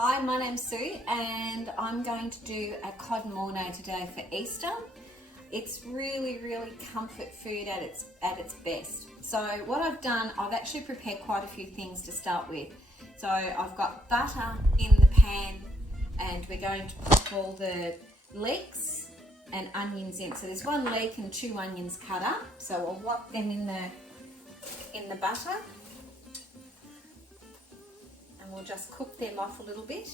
Hi, my name's Sue and I'm going to do a Cod Mornay today for Easter. It's really comfort food at its best. So what I've done, I've actually prepared quite a few things to start with. So I've got butter in the pan and we're going to put all the leeks and onions in. So there's 1 leek and 2 onions cut up. So I'll whop them in the butter. And we'll just cook them off a little bit.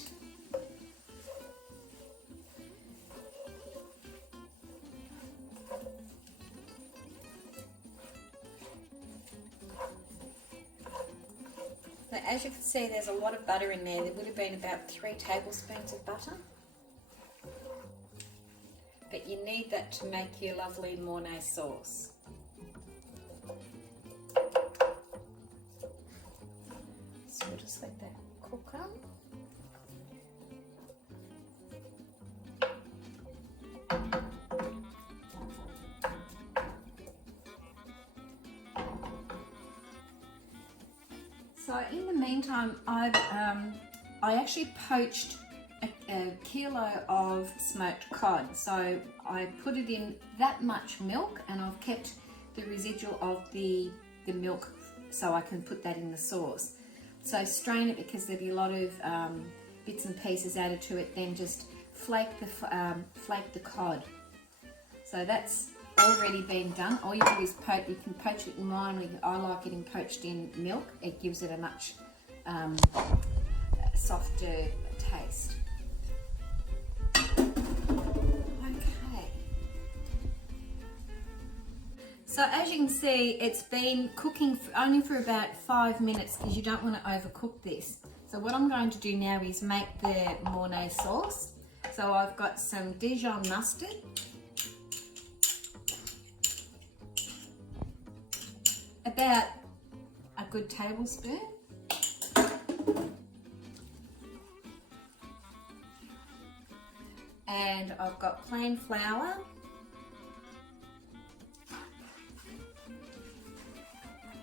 So as you can see, there's a lot of butter in there. There would have been about 3 tablespoons of butter. But you need that to make your lovely Mornay sauce. So we'll just let that cook up. So in the meantime, I actually poached a kilo of smoked cod. So I put it in that much milk and I've kept the residual of the milk so I can put that in the sauce. So strain it because there'll be a lot of bits and pieces added to it. Then just flake the cod. So that's already been done. All you do is poach. You can poach it in mine. I like it in poached in milk. It gives it a much softer taste. Okay. So as you can see, it's been cooking only for about 5 minutes because you don't want to overcook this. So what I'm going to do now is make the Mornay sauce. So I've got some Dijon mustard, about a good tablespoon, and I've got plain flour,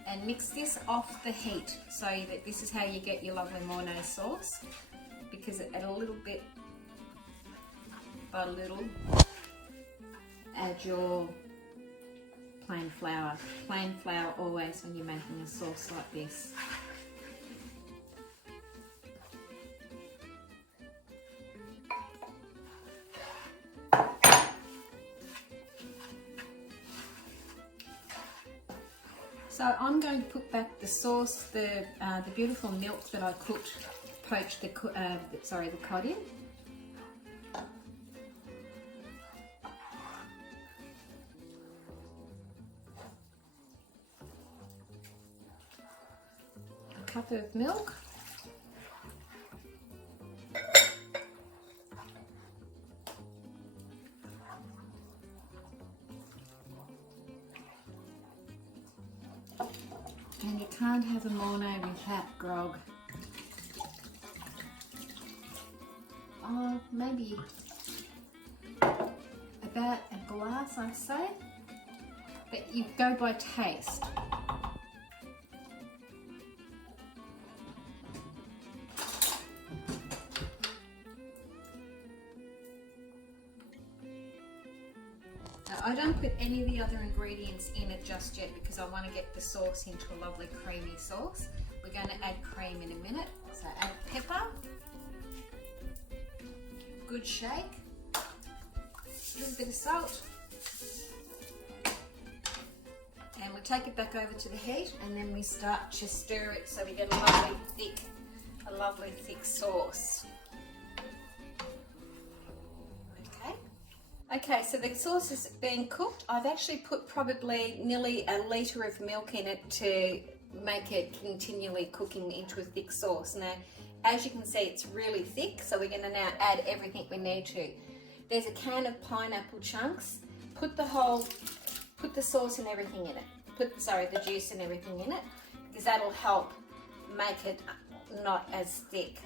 and mix this off the heat so that this is how you get your lovely Mornay sauce, because at a little bit by little add your plain flour. Plain flour always when you're making a sauce like this. So I'm going to put back the sauce, the beautiful milk that I poached the cod in. A cup of milk. And you can't have a Mornay without grog. Oh, maybe about a glass, I'd say. But you go by taste. I don't put any of the other ingredients in it just yet because I want to get the sauce into a lovely creamy sauce. We're going to add cream in a minute. So add pepper, good shake, a little bit of salt, and we'll take it back over to the heat and then we start to stir it so we get a lovely thick sauce. Okay, so the sauce is being cooked. I've actually put probably nearly a litre of milk in it to make it continually cooking into a thick sauce. Now, as you can see, it's really thick, so we're going to now add everything we need to. There's a can of pineapple chunks. Put the sauce and everything in it. The juice and everything in it, because that'll help make it not as thick.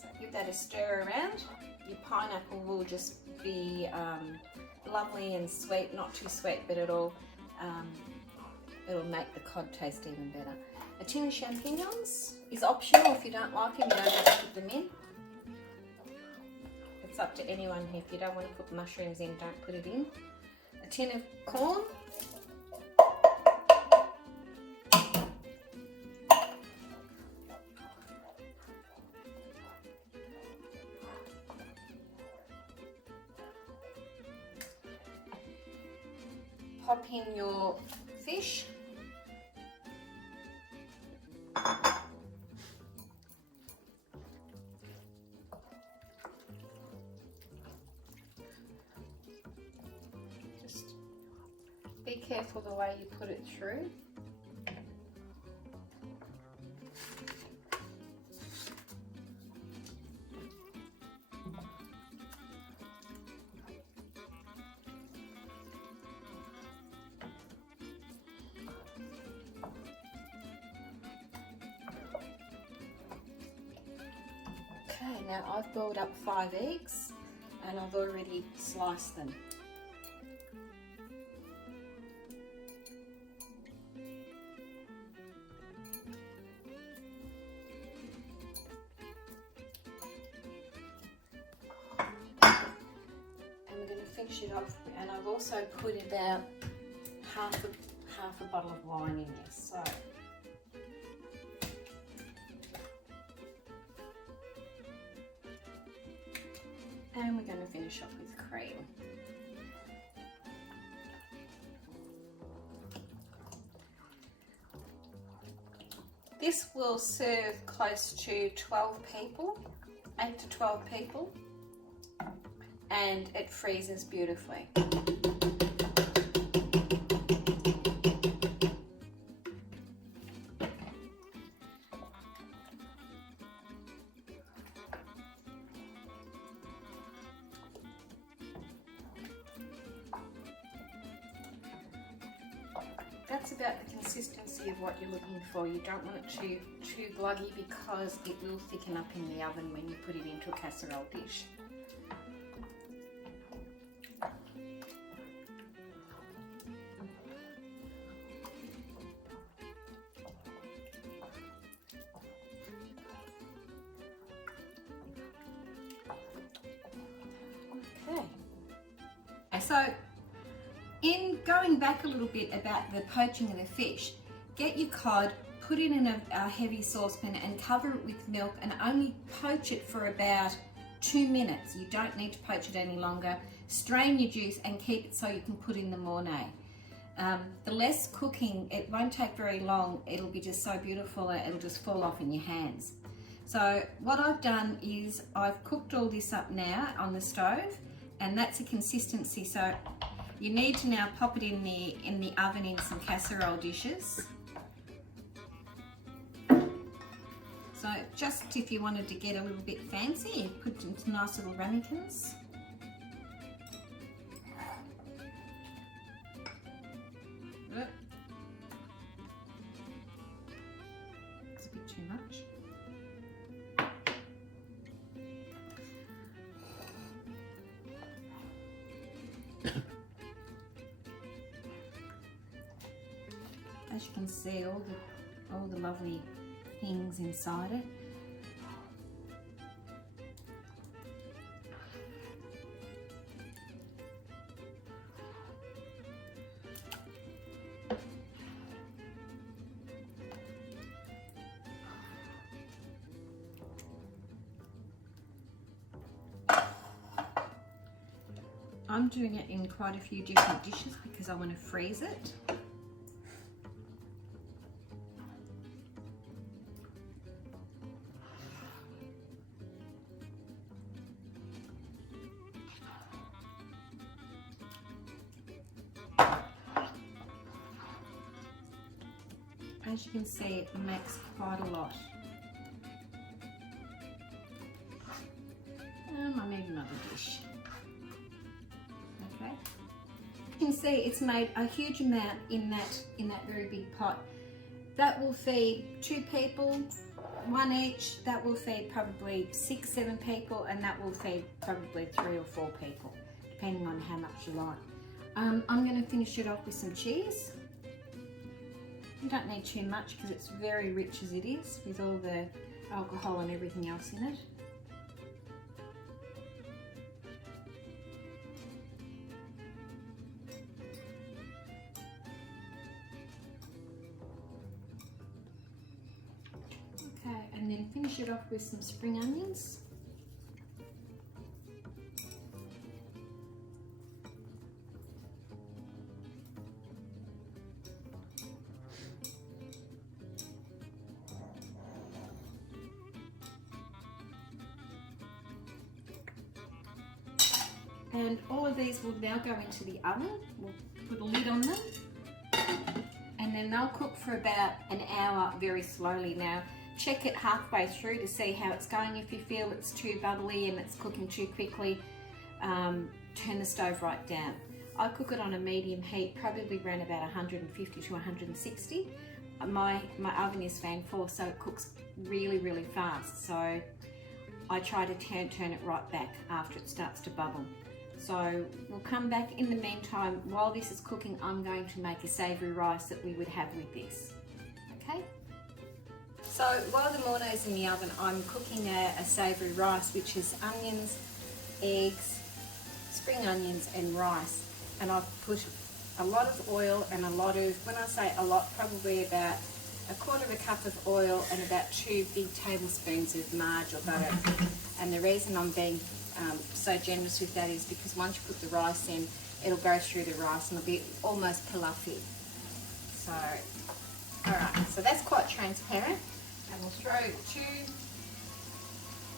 So give that a stir around. Your pineapple will just be lovely and sweet, not too sweet, but it'll make the cod taste even better. A tin of champignons is optional. If you don't like them, you don't have to put them in. It's up to anyone. If you don't want to put mushrooms in, don't put it in. A tin of corn. Pop in your fish. Just be careful the way you put it through. Okay, now I've boiled up 5 eggs and I've already sliced them. And we're going to finish it off, and I've also put about half a bottle of wine in this. So and we're going to finish off with cream. This will serve close to 12 people, 8 to 12 people, and it freezes beautifully. That's about the consistency of what you're looking for. You don't want it too gluggy because it will thicken up in the oven when you put it into a casserole dish. Okay. So, in going back a little bit about the poaching of the fish, get your cod, put it in a heavy saucepan and cover it with milk and only poach it for about 2 minutes. You don't need to poach it any longer. Strain your juice and keep it so you can put in the Mornay. The less cooking, it won't take very long. It'll be just so beautiful, it'll just fall off in your hands. So what I've done is I've cooked all this up now on the stove, and that's a consistency. So you need to now pop it in the oven in some casserole dishes. So just if you wanted to get a little bit fancy, you put it into nice little ramekins. It's a bit too much. As you can see, all the lovely things inside it. I'm doing it in quite a few different dishes because I want to freeze it. As you can see, it makes quite a lot. I need another dish. Okay. You can see it's made a huge amount in that very big pot. That will feed 2 people, 1 each. That will feed probably 6, 7 people, and that will feed probably 3 or 4 people, depending on how much you like. I'm going to finish it off with some cheese. You don't need too much because it's very rich as it is with all the alcohol and everything else in it. Okay, and then finish it off with some spring onions. And all of these will now go into the oven. We'll put a lid on them. And then they'll cook for about an hour very slowly. Now, check it halfway through to see how it's going. If you feel it's too bubbly and it's cooking too quickly, turn the stove right down. I cook it on a medium heat, probably around about 150 to 160. My oven is fan 4, so it cooks really, really fast. So I try to turn it right back after it starts to bubble. So we'll come back. In the meantime, while this is cooking, I'm going to make a savoury rice that we would have with this. Okay? So while the Mornay's in the oven, I'm cooking a savoury rice, which is onions, eggs, spring onions and rice. And I've put a lot of oil and a lot of, when I say a lot, probably about 1/4 cup of oil and about 2 big tablespoons of marg or butter. And the reason I'm being so generous with that is because once you put the rice in, it'll go through the rice and it'll be almost pilafy. So, alright, so that's quite transparent. And we'll throw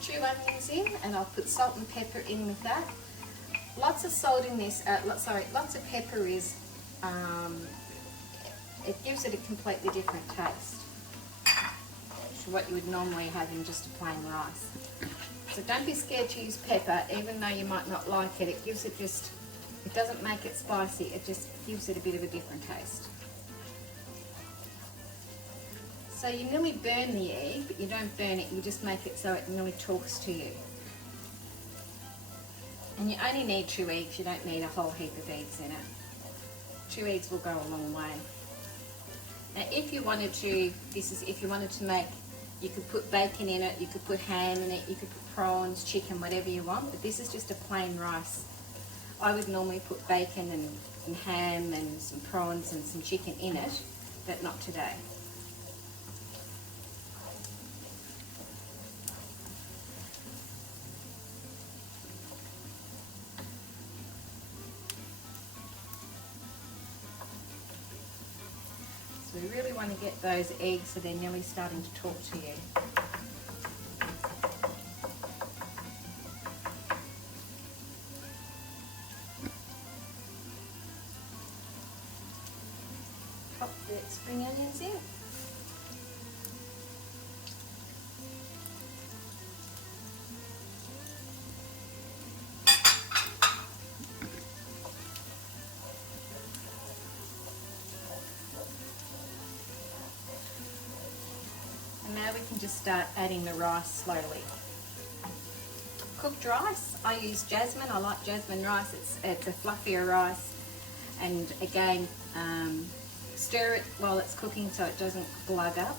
two onions in, and I'll put salt and pepper in with that. Lots of salt in this, lots of pepper is, it gives it a completely different taste to what you would normally have in just a plain rice. So don't be scared to use pepper, even though you might not like it. It gives it just, it doesn't make it spicy, it just gives it a bit of a different taste. So you nearly burn the egg, but you don't burn it, you just make it so it nearly talks to you. And you only need 2 eggs, you don't need a whole heap of eggs in it. 2 eggs will go a long way. Now if you wanted to, if you wanted to make, you could put bacon in it, you could put ham in it, you could put prawns, chicken, whatever you want, but this is just a plain rice. I would normally put bacon and ham and some prawns and some chicken in it, but not today. So we really want to get those eggs so they're nearly starting to talk to you. Pop the spring onions in. And now we can just start adding the rice slowly. Cooked rice, I use jasmine. I like jasmine rice. It's a fluffier rice. And again, stir it while it's cooking so it doesn't glug up.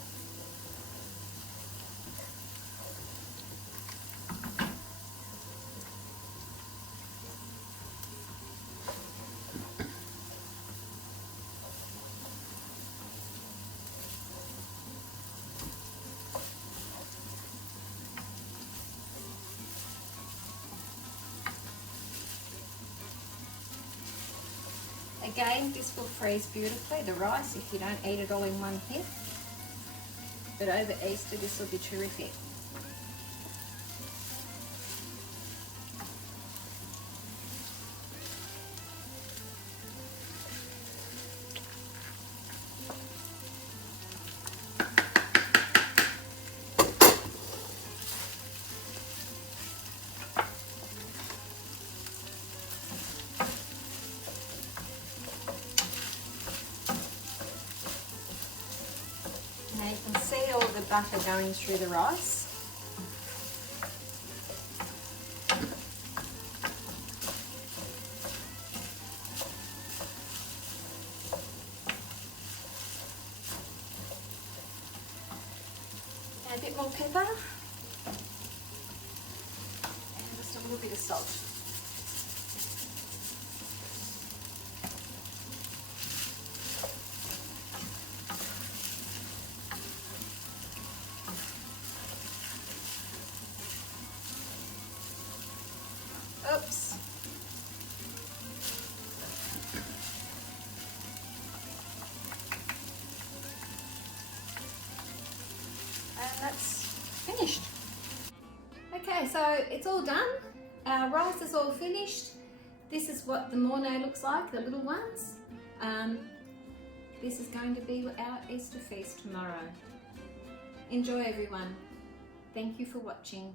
Again, this will freeze beautifully, the rice, if you don't eat it all in one hit. But over Easter, this will be terrific. Now you can see all the butter going through the rice. more pepper and just a little bit of salt. Oops. And that's finished. Okay, so it's all done. Our rice is all finished. This is what the Mornay looks like, the little ones. This is going to be our Easter feast tomorrow. Enjoy, everyone. Thank you for watching.